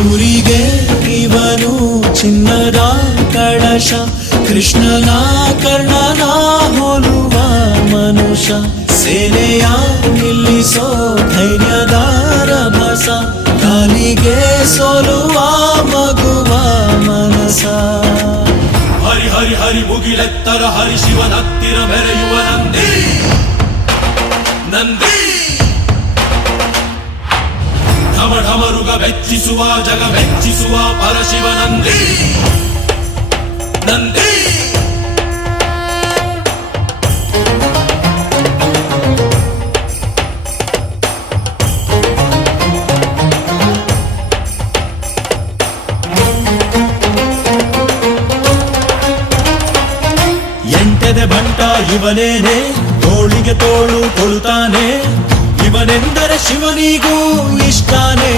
ಊರಿಗೆ ಇವನು ಚಿನ್ನದ ಕಳಶ, ಕೃಷ್ಣನ ಕರ್ಣನ ಹೋಲುವ ಮನುಷ್ಯ. ಸೇನೆಯ ನಿಲ್ಲಿಸೋ ಧೈರ್ಯದ ರಭಸ, ಕಾಲಿಗೆ ಸೋಲುವ ಮಗುವ ಮನಸ. ಹರಿ ಹರಿ ಹರಿ ಮುಗಿಲೆತ್ತರ ಹರಿ ಶಿವನತ್ತಿರ ಮೆರೆಯುವ ನಂದಿ ನಂದಿ. ಢಮ ಢಮರುಗ ಬೆಚ್ಚಿಸುವ ಜಗ ಬೆಚ್ಚಿಸುವ ಪರಶಿವ ನಂದಿ ನಂದಿ. ಎಂಟೆದೆ ಬಂಟ ಇವನೇನೆ, ತೋಳಿಗೆ ತೋಳು ಕೊಡುತ್ತಾನೆ. ಇವನೆಂದರೆ ಶಿವನಿಗೂ ಇಷ್ಟಾನೆ.